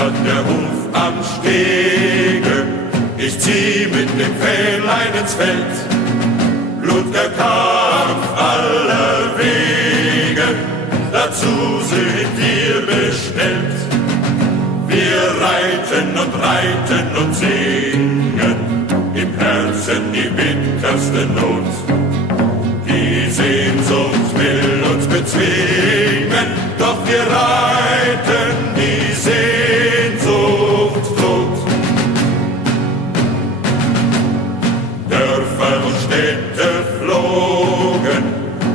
klappert der Huf am Stege, ich zieh mit dem Fähnlein ins Feld. Blutger Kampf aller Wege, dazu sind wir bestellt. Wir reiten und singen, im Herzen die bitterste Not. Die Sehnsucht will uns bezwingen, doch wir reiten die Sehnsucht tot. Dörfer und Städte flogen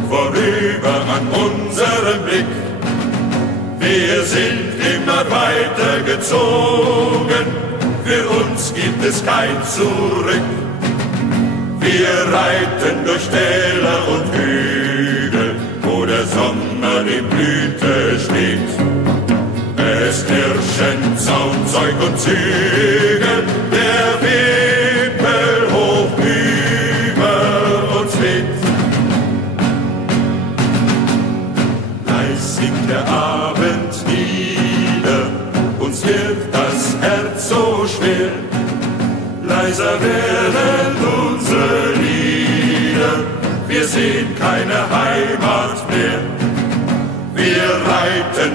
vorüber an unserem Blick. Wir sind immer weiter gezogen, für uns gibt es kein Zurück. Wir reiten durch Täler und Hügel, wo der Sommer in Blüte steht. Es knirschen Zaun, Zeug und Zügel, der Wimpel hoch über uns weht. Leis singt der Abend nieder, uns wird das Herz so schwer. Leiser werden unsere Lieder, wir sehen keine Heimat mehr. Wir reiten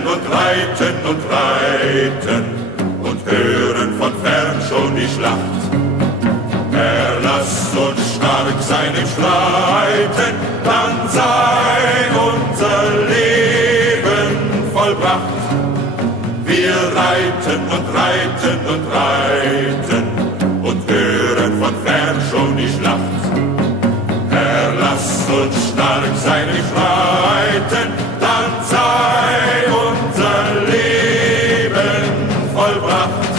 und hören von fern schon die Schlacht. Erlass uns stark sein im Streiten, dann sei unser Leben vollbracht. Wir reiten und hören von fern schon die Schlacht. Erlass uns stark sein im Streiten, dann sei unser Leben vollbracht.